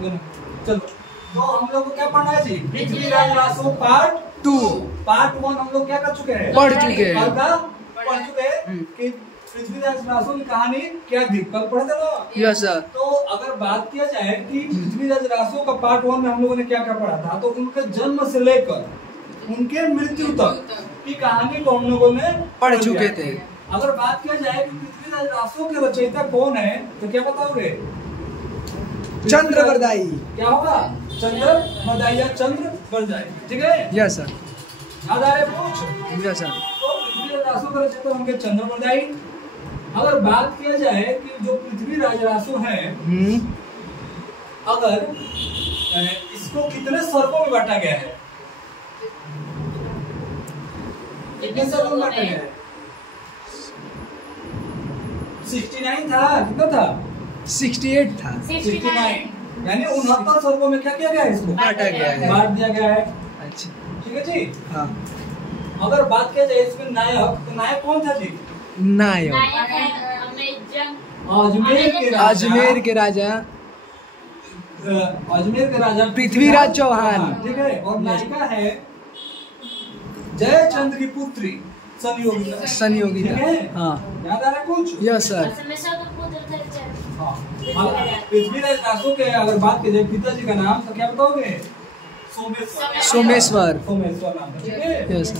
चलो तो हम लोग को क्या पढ़ना है जी? पृथ्वीराज रासो पार्ट 2। पार्ट 1 हम लोग क्या कर चुके हैं? पढ़ चुके हैं। पढ़ चुके हैं कि पृथ्वीराज रासो की कहानी क्या थी, कल पढ़े थे ना? Yes sir. तो अगर बात किया जाए कि पृथ्वीराज रासो का पार्ट 1 में हम लोगों ने क्या क्या पढ़ा था, तो उनके जन्म से लेकर उनके मृत्यु तक की कहानी को हम लोगों ने पढ़ चुके थे। अगर बात किया जाए कि पृथ्वीराज रासो के रचयिता कौन है, तो क्या बताओगे? चंद्रवरदाई। क्या होगा? चंद्रवरदाई या चंद्रवरदाई, ठीक है? Yes sir. याद आ रहा है कुछ? Yes sir. तो पृथ्वीराज रासो का रचयिता होंगे चंद्रवरदाई। अगर बात किया जाए कि जो पृथ्वीराज रासो है, अगर इसको कितने सर्गों में बांटा गया है? कितने सर्गों में बांटा गया है? 69 था, कितना था? 68 था। 69, यानी 69 सर्गों में क्या किया गया है? इसको बांटा गया है, बांट दिया गया है। अच्छा ठीक है जी। हाँ। अगर बात किया जाए इसमें नायक, तो नायक कौन था जी? नायक अजमेर के राजा पृथ्वीराज चौहान। ठीक है। और नायिका है जयचंद्र की पुत्री संयोगिता। संयोगिता, ठीक है? हाँ। याद आ रहा है कुछ? Yes sir. पृथ्वीराज रासो के अगर बात की जाए पिताजी का नाम, तो क्या बताओगे? सोमेश्वर। सोमेश्वर नाम था, ठीक है? Yes sir.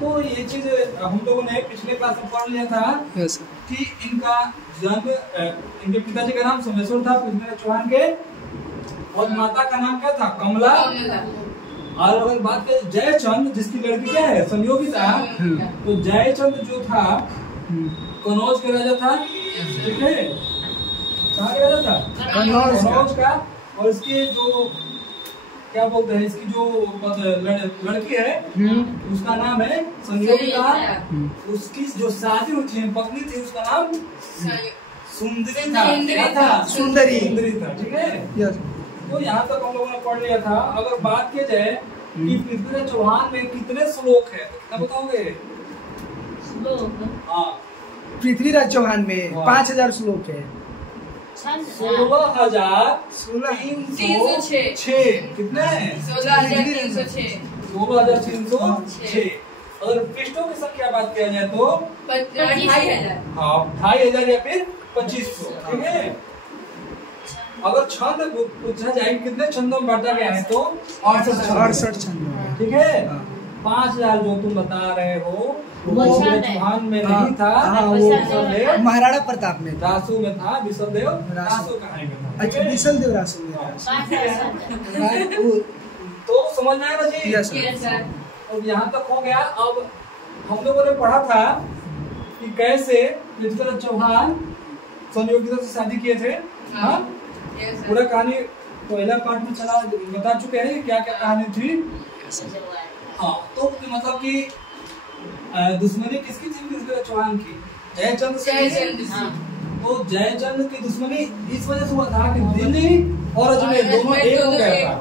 तो ये चीज हम लोगों ने पिछले क्लास में पढ़ लिया था। यस कि इनका जन्म, इनके पिताजी का नाम सोमेश्वर था पृथ्वीराज चौहान के, और माता का नाम क्या था? कमला। और अगर बात करें जयचंद, जिसकी लड़की क्या है? संयोगिता। तो जयचंद जो था कनौज के राजा था, ठीक है? कहाँ के राजा था? कनौज का। और इसके जो क्या बोलते हैं, इसकी जो लड़की है उसका नाम है संयोगिता। उसकी जो शादी हुई थी, पत्नी थी, उसका नाम सुंदरी था। क्या था? सुंदरी था, ठीक है? तो यहाँ तक हम लोगों ने पढ़ लिया था। अगर बात की जाए कि पृथ्वीराज चौहान में कितने श्लोक है, तो कितना बताओगे? हाँ, पृथ्वीराज चौहान में 5000 श्लोक है। 16,306। कितने? 16,306। 16,306। अगर पृष्ठों की संख्या बात किया जाए तो 2,500। हाँ, 2,500 या फिर 2500, ठीक है? अगर छंद पूछा जाए कितने छंदों में बांटा गया है, तो 68 छंद, ठीक है? 5000 जो तुम बता रहे हो वो चौहान में नहीं था, वो महाराणा प्रताप में, रासो में था। विशलदेव रासो कहानी में था। अच्छा, विशलदेव रासो में। तो समझ में आया ना जी? Yes sir. और यहाँ तक हो गया। अब हम लोगों ने पढ़ा था कि कैसे पृथ्वीराज चौहान संयोगिता से शादी किए थे। हाँ, पूरा कहानी पहला पार्ट में चला बता चुके हैं क्या क्या कहानी थी। हाँ, तो मतलब कि दुश्मनी किसकी थी पृथ्वीराज चौहान की? जयचंद से। तो जयचंद की दुश्मनी इस वजह से हुआ था कि दिल्ली और अजमेर दोनों एक हो गया था,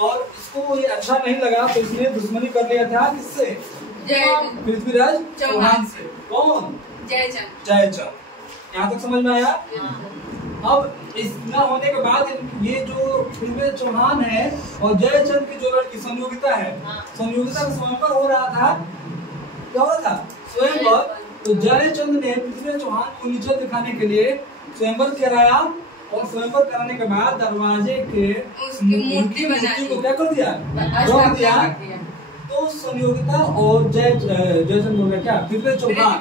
और इसको ये अच्छा नहीं लगा, तो इसने दुश्मनी कर लिया था किससे? पृथ्वीराज चौहान से। कौन? जयचंद। यहाँ तक समझ में आया? अब इतना होने के बाद ये जो पृथ्वीराज चौहान है और जयचंद की जो लड़की संयोगिता है, संयोगिता का स्वयंवर हो रहा था। क्या हो रहा था? स्वयंवर। तो जयचंद ने पृथ्वीराज चौहान को नीचे दिखाने के लिए स्वयंवर कराया, और स्वयंवर कराने के बाद दरवाजे के मूर्ति को क्या कर दिया? रोक दिया। तो संयोगिता और जयचंद हो गया क्या? पृथ्वीराज चौहान,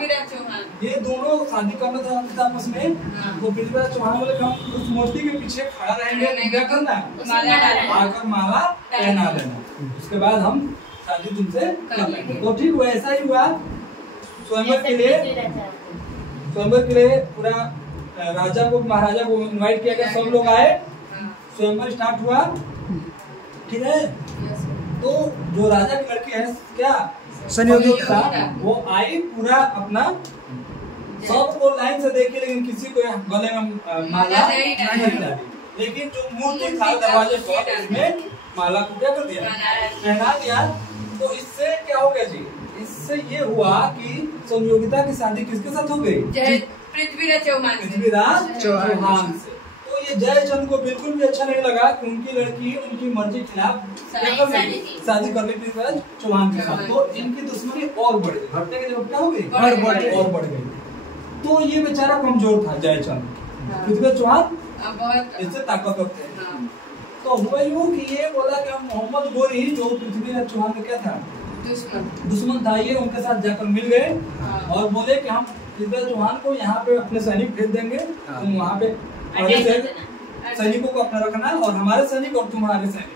ये दोनों शादी करना था आपस में। तो पृथ्वीराज चौहान बोले हम उस मूर्ति के पीछे खड़ा रहेंगे, क्या करना? आकर माला पहना लेना, उसके बाद हम शादी तुमसे कर लेंगे। तो ठीक वैसा ही हुआ। स्वयंवर के लिए पूरा राजा को, महाराजा को इनवाइट किया गया, सब लोग आए, स्वयंवर स्टार्ट हुआ, ठीक है? तो जो राजा की लड़की है क्या? संयोगिता, वो आई, पूरा अपना सबको लाइन से देखी, लेकिन किसी को गले में माला नहीं डाली। लेकिन जो मूर्ति था दरवाजे पर, उसमें माला को क्या कर दिया? पहना दिया। तो इससे क्या हो गया जी? इससे ये हुआ कि संयोगिता की शादी किसके साथ हो गई? पृथ्वीराज चौहान से। तो ये जयचंद को बिल्कुल भी अच्छा नहीं लगा कि उनकी लड़की उनकी मर्जी के खिलाफ शादी कर ली पृथ्वीराज चौहान के साथ। तो इनकी दुश्मनी और बढ़ गई, घटने के जब क्या हो गई और बढ़ गई। तो ये बेचारा कमजोर था जयचंद, पृथ्वीराज चौहान इससे ताकतवर थे। तो हुआ यूं कि ये बोला कि हम मोहम्मद गोरी जो पृथ्वीराज चौहान का क्या था दुश्मन था, ये उनके साथ जाकर मिल गए और बोले कि हम पृथ्वीराज चौहान को यहाँ पे अपने सैनिक भेज देंगे, तुम वहाँ पे सैनिकों को अपना रखना और हमारे सैनिक और तुम्हारे सैनिक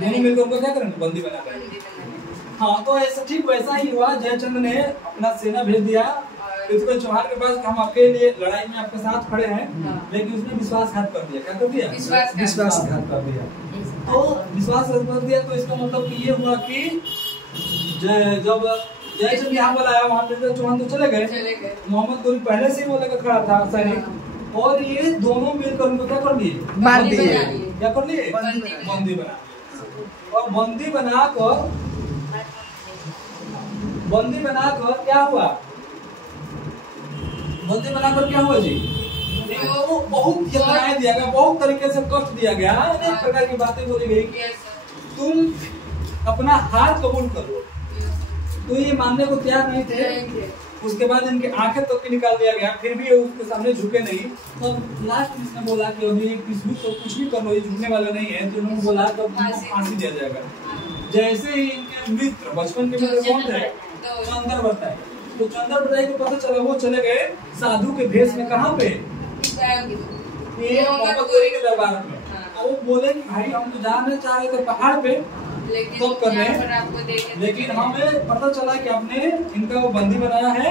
दोनों मिलकर उनको क्या करेंगे बंदी बना करेंगे। हाँ तो ऐसा ठीक वैसा ही हुआ। जयचंद ने अपना सेना भेज दिया पृथ्वीराज चौहान के पास, हम आपके लिए लड़ाई में आपके साथ खड़े हैं, लेकिन उसने विश्वासघात कर दिया। क्या कर दिया? विश्वासघात कर दिया। तो विश्वासघात कर दिया तो इसका मतलब कि ये हुआ कि जब जयचंद यहाँ बुलाया वहाँ पृथ्वीराज चौहान तो चले गए, मोहम्मद गोरी पहले से ही वो लेकर खड़ा था सैनिक, और ये दोनों मिलकर उनको क्या कर लिए? मार दिए। क्या कर लिए? बंदी बना। और बंदी बनाकर क्या हुआ? बंदी बनाकर क्या हुआ जी? तो बहुत यातनाएं दिया गया, बहुत तरीके से कष्ट दिया गया, अनेक प्रकार की बातें बोली गई। तुम अपना हार कबूल करो, तो ये मानने को तैयार नहीं थे। उसके बाद इनके आंखें तक की निकाल दिया गया, फिर भी उसके सामने झुके नहीं। तो लास्ट में इसने बोला कि अभी कुछ भी कर लो, ये झुकने वाला नहीं है। तो उन्होंने बोला तो फांसी दिया जाएगा। जैसे ही इनके मित्र बचपन के मित्र कौन थे? चंदर बताए। तो चंदर बताए को पता चला, वो चले गए साधु के भेष में। कहाँ पे? मोहम्मद गोरी के दरबार में। वो बोले कि भाई हम तो जाना चाह रहे थे पहाड़ पे तो करने, लेकिन हमें पता चला कि आपने इनका वो बंदी बनाया है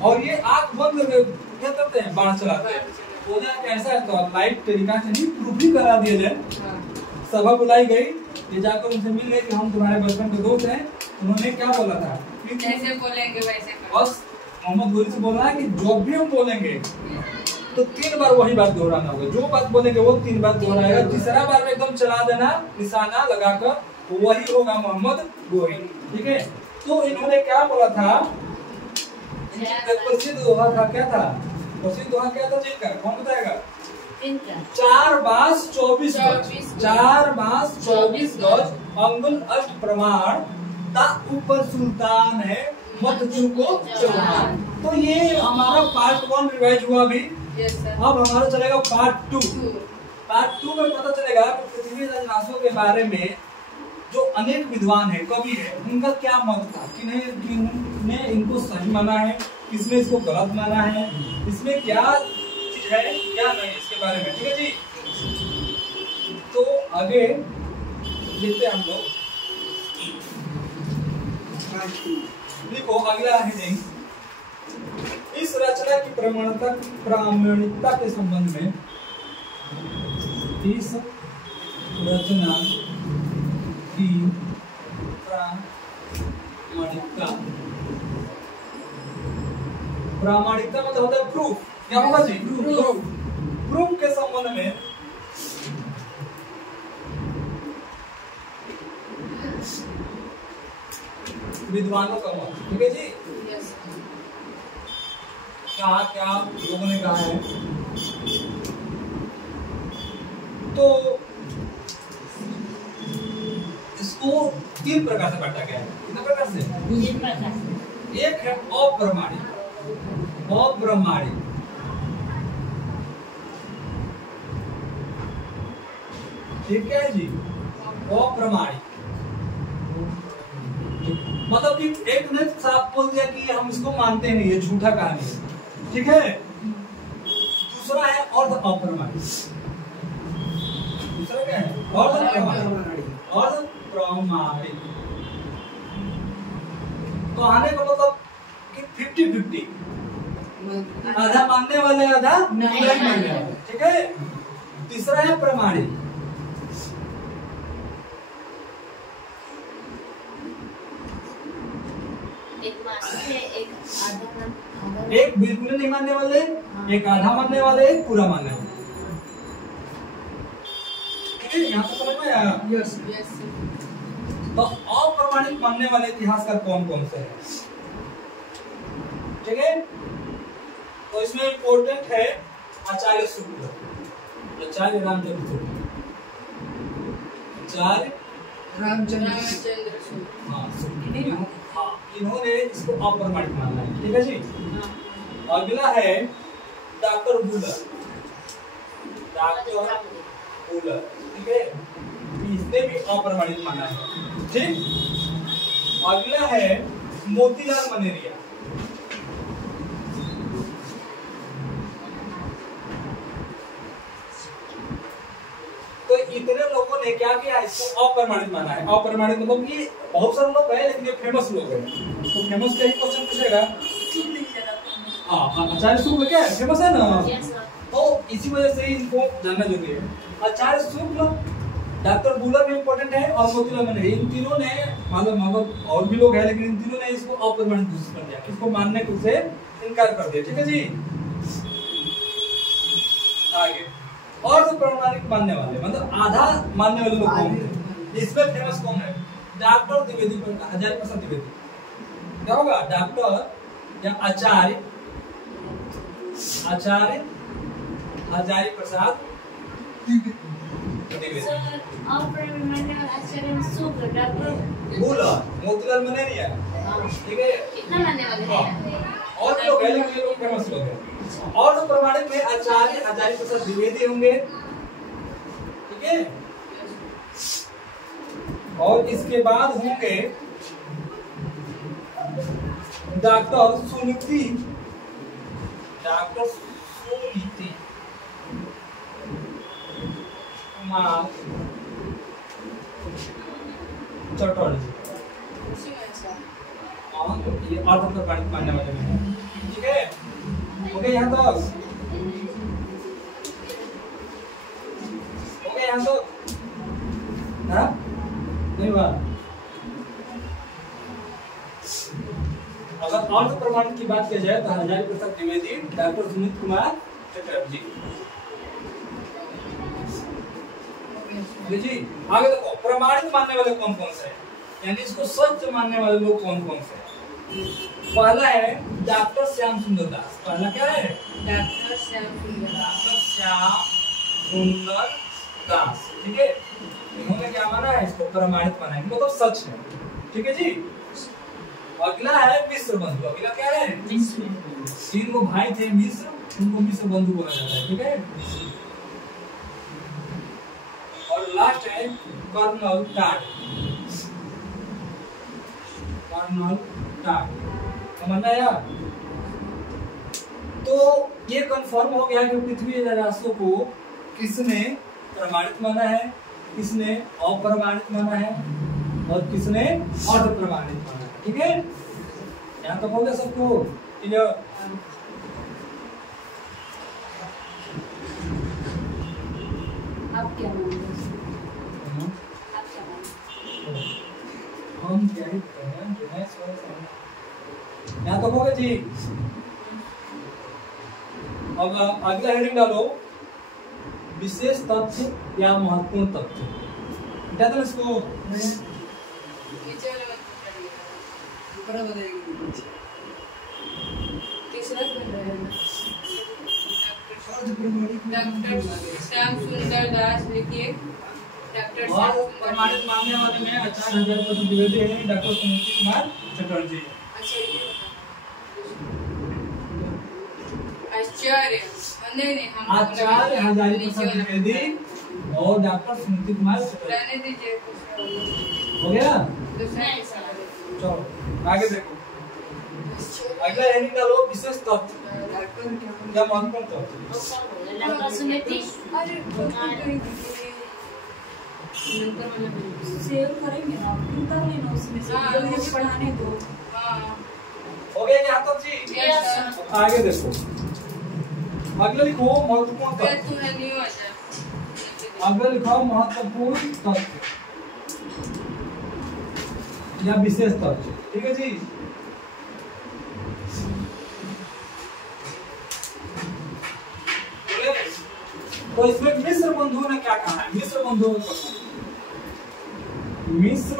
और ये आंख बंद करके क्या करते हैं? बाढ़ चलाते हैं। बोला कि ऐसा है तो लाइव तरीका से नहीं प्रूफ भी करा दिया जाए। सभा बुलाई गई, ये जाकर उनसे मिल गए कि हम तुम्हारे बचपन के दोस्त हैं। उन्होंने क्या बोला था? जैसे बोलेंगे वैसे बस मोहम्मद गोरी से बोला कि जो भी हम बोलेंगे तो 3 बार वही बात दोहराना होगा। जो बात बोलेंगे वो 3 बार दोहराएगा। तीसरा बार में एकदम चला देना निशाना लगाकर, वही होगा मोहम्मद गोरी। ठीक है। तो इन्होंने क्या बोला था? प्रसिद्ध दोहा था। क्या था प्रसिद्ध दोहा? क्या था जिनका? कौन बताएगा? 4 बांस 24 गज, 4 बांस 24 गज, अंगुल अष्ट प्रमाण, ता ऊपर सुल्तान है मत चूको चौहान। तो ये हमारा पार्ट 1 रिवाइज हुआ अभी। अब हमारा चलेगा पार्ट 2। पार्ट 2 में पता चलेगा पृथ्वीराज रासो के बारे में जो अनेक विद्वान है, कवि है, उनका क्या मत था, किसने इनको सही माना है, किसने इसको गलत माना है, इसमें क्या चीज है क्या नहीं, इसके बारे में। ठीक है जी। तो आगे देखते हैं हम लोग। देखो अगला हेडिंग, इस रचना की प्रामाणिकता के संबंध में। इस रचना की प्रामाणिकता मतलब होता है प्रूफ। क्या होगा जी? प्रूफ के संबंध में विद्वानों का मत। ठीक है जी। क्या क्या लोगों ने कहा है? तो इसको 3 प्रकार से बांटा गया है। कितने प्रकार से? 3 प्रकार से। एक है अप्रमाणिक। अप्रमाणिक ठीक है जी। अप्रमाणिक मतलब कि एक ने साफ बोल दिया कि हम इसको मानते नहीं, ये झूठा कहानी है। ठीक है। दूसरा है अर्ध अप्रमाणिक। दूसरा क्या है? अर्ध अप्रमाणिक। अर्ध प्रमाणिक कहने का मतलब कि 50-50, आधा मानने वाले आधा नहीं मानने वाले। ठीक है। तीसरा है प्रमाणिक। एक बिल्कुल नहीं मानने वाले, एक आधा मानने वाले, एक पूरा मानने वाले। ठीक है। यहाँ पे समझ में आया? यस। तो अप्रमाणिक मानने वाले इतिहासकार कौन कौन से हैं? ठीक है। तो इसमें इंपॉर्टेंट है आचार्य शुक्ल। आचार्य रामचंद्र शुक्ल, आचार्य रामचंद्र हाँ इन्होंने इसको अप्रमाणित माना है। ठीक है जी। अगला है डॉक्टर वूलर, डॉक्टर वूलर, ठीक है, इसने भी अप्रमाणित माना है। ठीक। अगला है मोतीलाल मनेरिया, तो इतने लोगों ने क्या किया, इसको अप्रमाणित माना है। अप्रमाणित मतलब कि बहुत सारे लोग हैं लेकिन ये फेमस लोग हैं, तो फेमस का ही क्वेश्चन पूछेगा। हाँ आचार्य शुक्ल क्या है, फेमस है ना, तो इसी वजह से इनको जानना जरूरी है। आचार्य शुक्ल, डॉक्टर वूलर भी इम्पोर्टेंट है और मोतीलाल मनेरिया, इन तीनों ने मतलब और भी लोग हैं लेकिन इन तीनों ने इसको अप्रमाणित घोषित कर दिया, इसको मानने को से इनकार कर दिया। ठीक है जी। आगे और तो प्रमाणिक मानने वाले मतलब आधा मानने वाले लोग कौन है, इसमें फेमस कौन है, डॉक्टर द्विवेदी, हजारी प्रसाद द्विवेदी। क्या होगा, डॉक्टर या आचार्य, आचार्य हजारी प्रसाद द्विवेदी। मोतीलाल मनेरिया, ठीक है, कितना मानने वाले हैं और लोग हैं लेकिन ये लोग फेमस लोग हैं। और तो प्रमाणित में आचार्य हजारी प्रसाद द्विवेदी होंगे। ठीक है। और इसके बाद होंगे डॉक्टर सुनीति, डॉक्टर सुनीति कुमार चटर्जी, ये अर्थ प्रमाणित मानने वाले में। ठीक है, हो गया यहाँ तक, हो गया यहाँ तक, हाँ नहीं हुआ। अगर अर्थ प्रमाणित की बात की जाए तो हजारी प्रसाद द्विवेदी, डॉक्टर सुनीत कुमार चटर्जी। जी आगे देखो प्रमाणित मानने वाले कौन कौन से हैं, यानी इसको सच मानने वाले लोग कौन कौन से हैं। पहला है डॉक्टर श्याम सुंदर दास। पहला क्या है, डॉक्टर श्याम सुंदर दास, डॉक्टर श्याम सुंदर दास। ठीक है, इन्होंने क्या माना है, इसको प्रमाणित माना है, मतलब सच है। ठीक है जी। अगला है मिश्र बंधु। अगला क्या है, तीन वो भाई थे मिश्र, उनको मिश्र बंधु बोला जाता है। ठीक है। और लास्ट है कर्नल टाड, कर्नल टाड, समझना यार। तो ये कंफर्म हो गया कि पृथ्वी राष्ट्रों को किसने प्रमाणित माना है, किसने अप्रमाणित माना है और किसने अर्ध प्रमाणित माना है। ठीक है, यहाँ तो बोल सबको क्लियर। आप क्या मानते हैं? हम क्या ही यहाँ तो होगा जी। अब अगला हेडिंग डालो, विशेष तथ्य या महत्वपूर्ण तथ्य। क्या था इसको, डॉक्टर श्याम सुंदर दास लिखिए। डॉक्टर प्रमाणित मानने वाले में आचार्य हजारी प्रसाद द्विवेदी है, डॉक्टर सुनीति कुमार चटर्जी। आचार्य आचार्य हजारी प्रसाद द्विवेदी और डॉक्टर सुनीति कुमार चटर्जी। हो गया, चलो आगे देखो। अगला हेडिंग डालो, विशेष तथ्य या महत्वपूर्ण तथ्य। डॉक्टर सुनीति सेव करेंगे ना, उतर लेना उसमें से, जल्दी पढ़ाने दो। हो गया यहाँ तक जी। यस। आगे देखो, अगला लिखो महत्वपूर्ण तथ्य। अगला लिखो महत्वपूर्ण तथ्य या विशेष तथ्य। ठीक है जी। तो इसमें मिश्र बंधुओं ने क्या कहा है, मिश्र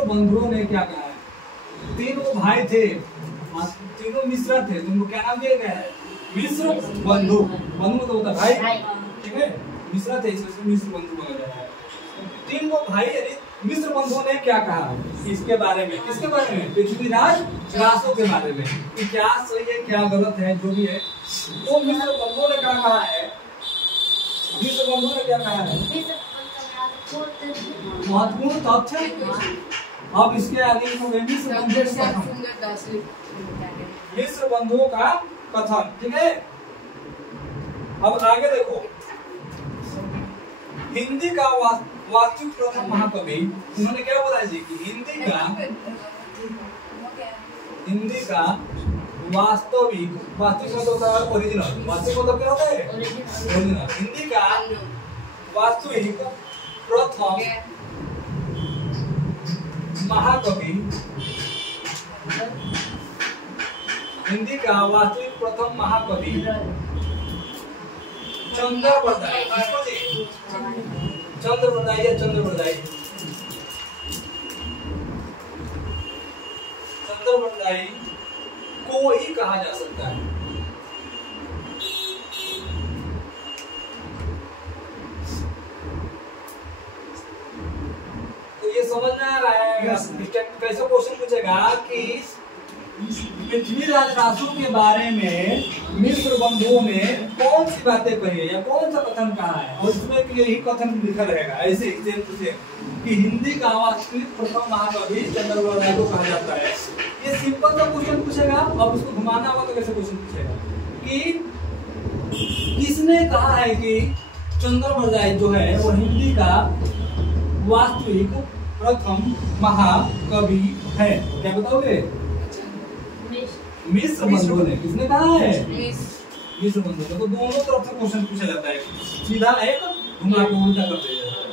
बंधुओं ने क्या कहा है। तीन वो भाई थे, तीनों मिश्र थे, तो उनको क्या नाम दिया गया है, मिश्र बंधु। बंधु तो होता है भाई। ठीक है, मिश्रा थे, इसलिए मिश्र बंधु कहा जाता है। तीन वो भाई यानी मिश्र बंधुओं ने क्या कहा इसके बारे में, किसके बारे में, पृथ्वीराज रासो के बारे में, कि क्या सही है क्या गलत है जो भी है। वो मिश्र बंधुओं ने क्या कहा है, मिश्र बंधुओं ने क्या कहा है, महत्वपूर्ण तथ्य। अब इसके आगे मिश्र बंधुओं का कथन, ठीक है। अब आगे देखो, हिंदी का वास्तविक प्रथम महाकवि, उन्होंने क्या बोला जी कि हिंदी का वास्तविक मतलब होता है ओरिजिनल, वास्तविक मतलब क्या होता है ओरिजिनल। हिंदी का वास्तविक प्रथम महाकवि, हिंदी का वास्तविक प्रथम महाकवि चंद्रवरदाई, किसको जी, चंद्रवरदाई या चंद्रवरदाई, चंद्रवरदाई को ही कहा जा सकता है। तो ये समझना आ रहा है कैसे क्वेश्चन पूछेगा कि पृथ्वीराज रासो के बारे में मिश्र बंधुओं ने कौन सी बातें कही है या कौन सा कथन कहा है, और उसमें यही कथन लिखा रहेगा ऐसे पूछे कि हिंदी का वास्तविक प्रथम महाकवि चंद्रवरदाई को कहा जाता है। ये सिंपल सा क्वेश्चन पूछेगा। अब उसको घुमाना होगा तो कैसे क्वेश्चन पूछेगा कि किसने कहा है कि चंद्रवरदाई जो है वो हिंदी का वास्तविक प्रथम महाकवि है, क्या बताओगे? मिश्र बंधुओं ने, किसने कहा है? मिश्र बंधुओं ने। तो दोनों तरफ से क्वेश्चन पूछा जाता है, सीधा एक घुमा के उल्टा कर दिया जाता है,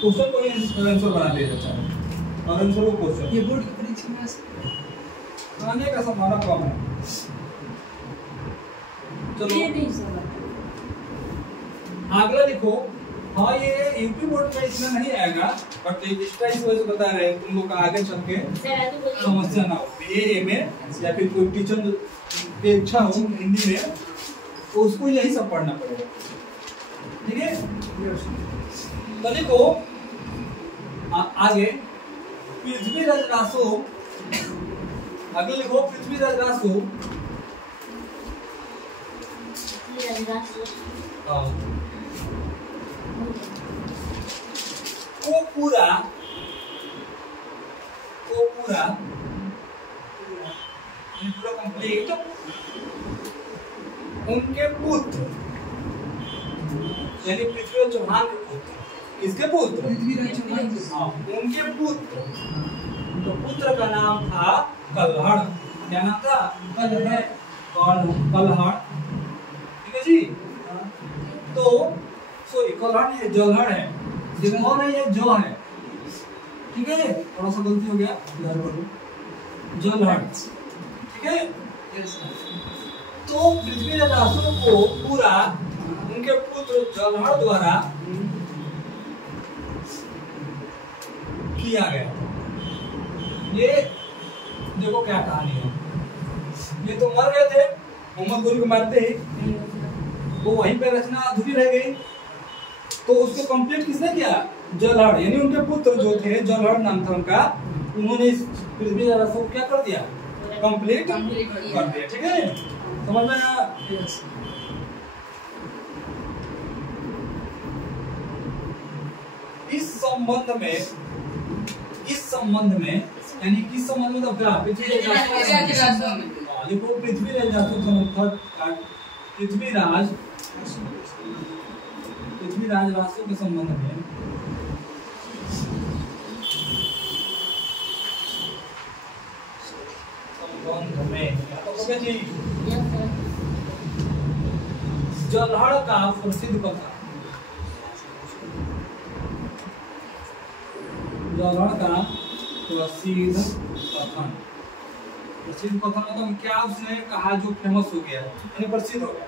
क्वेश्चन को ही आंसर बना दिया जाता है और आंसर को क्वेश्चन। ये बोर्ड की परीक्षा में आने का संभावना कम है। चलो अगला लिखो। हाँ ये यूपी बोर्ड में इतना नहीं आएगा, बट इस टाइप से बता रहे हैं तुम लोग का आगे चल के समस्या ना हो। बीए में या फिर कोई टीचर की इच्छा हो हिंदी में तो उसको यही सब पढ़ना पड़ेगा, ठीक है। तो लिखो आगे पृथ्वीराज रासो, आगे लिखो पृथ्वीराज रासो को पूरा कंप्लीट उनके पुत्र यानी पृथ्वीराज चौहान के पुत्र, किसके पुत्र? पृथ्वीराज चौहान के। हाँ उनके पुत्र, तो पुत्र का नाम था कल्हड़। क्या नाम था? कल्हड़, ठीक है जी। तो सॉरी कल्हड़ नहीं, जलहड़ है। ये कौन है? ये जो है, ठीक है। थोड़ा सा गलती हो गया, इधर बोलो, जलहड़, ठीक है। तो पृथ्वीराज रासो को पूरा उनके पुत्र जलहड़ द्वारा किया गया। ये देखो क्या कहानी है। ये तो मर गए थे, मोहम्मद गोरी को मारते ही वो वहीं पे रचना अधूरी रह गई। तो उसको कंप्लीट किसने किया? जलहड़, यानी उनके पुत्र जो थे, जलहड़ नाम था उनका, उन्होंने इस पृथ्वीराज रासो को क्या कर दिया? कंप्लीट कर दिया, ठीक है। समझ में ना? इस संबंध में यानी किस संबंध में? तो क्या पृथ्वीराज रासो में देखो, पृथ्वीराज रासो के संबंध में जलहड़ का प्रसिद्ध कथन, जलहड़ का प्रसिद्ध कथन मतलब क्या उसने कहा जो फेमस हो गया, यानी प्रसिद्ध हो गया।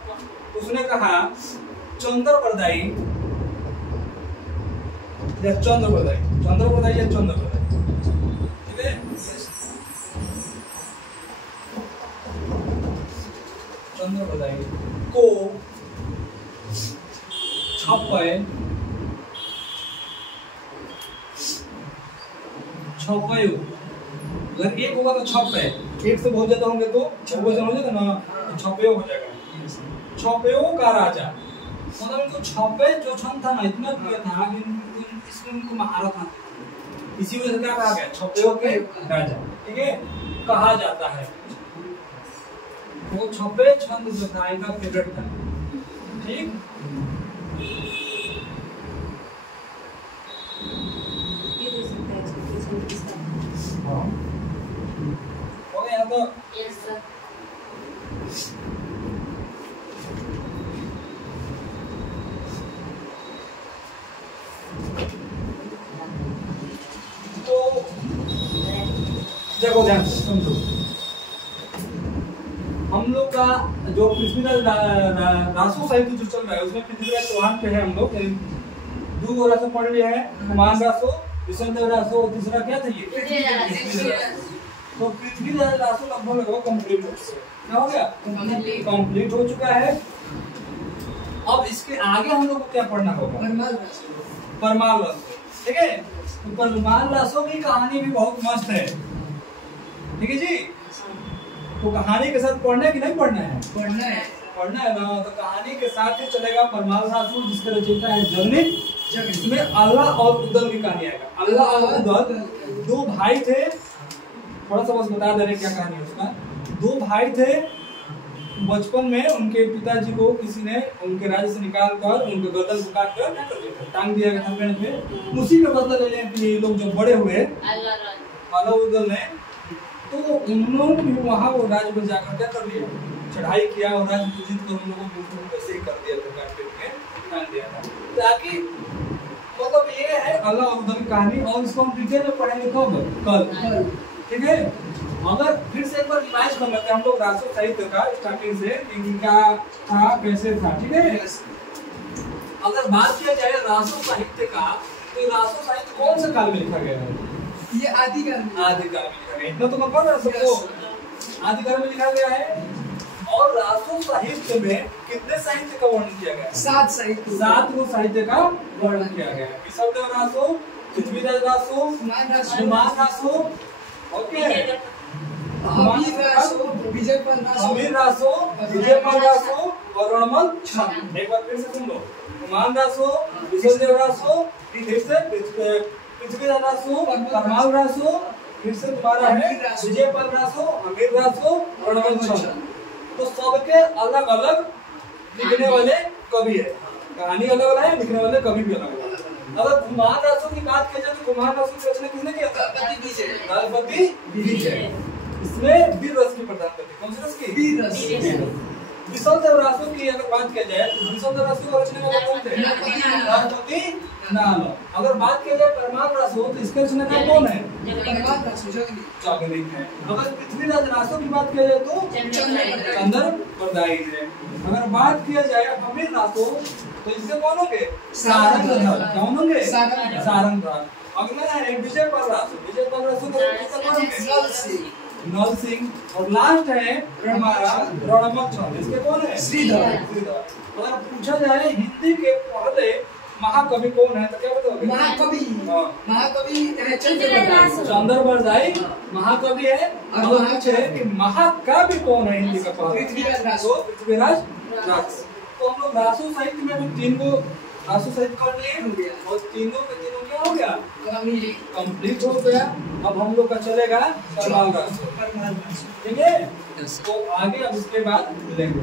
उसने कहा चंद्रवरदाई या चंद्रवरदाई, ठीक है। चंद्रवरदाई को 56 छपयो, अगर एक होगा तो छपे, एक से बहुत ज्यादा होंगे तो बहुवचन हो जाएगा ना, तो छपयो हो जाएगा। छपयो का राजा, मतलब इनको छपे जो छन था ना इतना किया था कि इसमें उनको महारत था, इसी वजह से क्या कहा गया, छपयो के राजा, ठीक है, कहा जाता है। वो छपे छंद जो था इनका फेवरेट था, ठीक। हो गया तो यस सर। तो देखो ध्यान से समझो, हम लोग का जो पृथ्वीराज रासो साहित्य जो चल रहा है उसमें पृथ्वीराज चौहान पे है, हम लोग दो गो रासो पढ़ लिए हैं, कुमार रासो, विष्णुदेव रासो, तीसरा क्या था ये पृथ्वीराज। तो पृथ्वीराज रासो लगभग कंप्लीट हो चुका है, क्या हो गया, कंप्लीट हो चुका है। अब इसके आगे हम लोग को क्या पढ़ना होगा, परमाल रासो, ठीक है। तो परमाल रासो की कहानी भी बहुत मस्त है, ठीक है जी। तो कहानी के साथ पढ़ना है कि नहीं पढ़ना है, पढ़ना है ना। तो कहानी के साथ ही चलेगा परमाल रासो, जिसका रचयिता है जगनित। इसमें अल्लाह और उदल की कहानी आएगा। अल्लाह और उदल दो भाई थे, थोड़ा सा बस बता दे रहे क्या कहानी है उसका। दो भाई थे, बचपन में उनके पिताजी को किसी ने उनके राज्य से निकाल कर उनके गर्दन को काट कर क्या कर दिया, टांग दिया गया था पेड़ पे। उसी का बदला लेने के लिए लोग जब बड़े हुए अल्लाह उदल ने, तो उन्होंने भी वहाँ वो राज्य में जाकर क्या कर लिया, चढ़ाई किया और राज्य को जीत कर उन लोगों को वैसे ही कर दिया था, काट के टांग दिया था। ताकि मतलब ये है अल्लाह और उदल की कहानी, और इसको हम डिटेल में पढ़ेंगे कल, ठीक है। अगर फिर से एक बार रिवाइज कर लेते हैं हम लोग रासो साहित्य का स्टार्टिंग से, इनका था कैसे था, ठीक है। अगर बात किया जाए रासो साहित्य का, तो रासो साहित्य कौन से काल में लिखा गया है, ये आदिकाल में लिखा गया, इतना तो कंफर्म है सबको, आदिकाल में लिखा गया है। और रासो साहित्य में कितने साहित्य का वर्णन किया गया है, 7 गो साहित्य का वर्णन किया गया है। विष्णुदेव रासो, पृथ्वीराज रासो, कुमार रासो, ओके, अमीर रासो, विजयपाल रासो और रणमल छंद। एक बार फिर से सुन लो, कुमार रासो, विष्णुदेव रासो, फिर से पृथ्वीराज रासो, परमाल रासो, फिर से तुम्हारा है विजयपाल रासो, अमीर रासो, रणमल छंद। तो सबके अलग अलग लिखने वाले कवि है, कहानी अलग अलग है, लिखने वाले कवि भी अलग अलग। अगर कुमार रासो की बात की जाए तो कुमार रासो की रचना किसने किया था, दलपति विजय। इसमें वीर रस की प्रदान करती, कौन सी रस की, वीर रस। विष्णुदेव रासो की अगर बात किया जाए तो विष्णुदेव रासो का रचना वाले कौन थे, दलपति नाल। अगर बात किया जाए परमाल रासो तो इसके रचनाकार कौन है, जगनित है। अगर पृथ्वीराज रासो की बात किया जाए तो चंद्र बरदाई है। अगर बात किया जाए अमीर रासो तो इसके कौन होंगे, सारंगधर। कौन होंगे, सारंगधर। अगला है विजयपाल रासो, विजयपाल रासो का नल सिंह। और लास्ट है रणमल छंद, इसके कौन है, श्रीधर। अगर पूछा जाए हिंदी के पहले महाकवि कौन है तो क्या बताओगे, महाकवि चंद्र बरदाई महाकवि है। अगर पूछे कि महाकाव्य कौन है हिंदी का पहले, पृथ्वीराज रासो। तो हम लोग रासो साहित्य में भी 3 गो रासो साहित्य कर लिए और तीनों के तीनों क्या हो गया, कंप्लीट हो गया। अब हम लोग का चलेगा परमाल रासो, ठीक है। तो आगे अब इसके बाद मिलेंगे।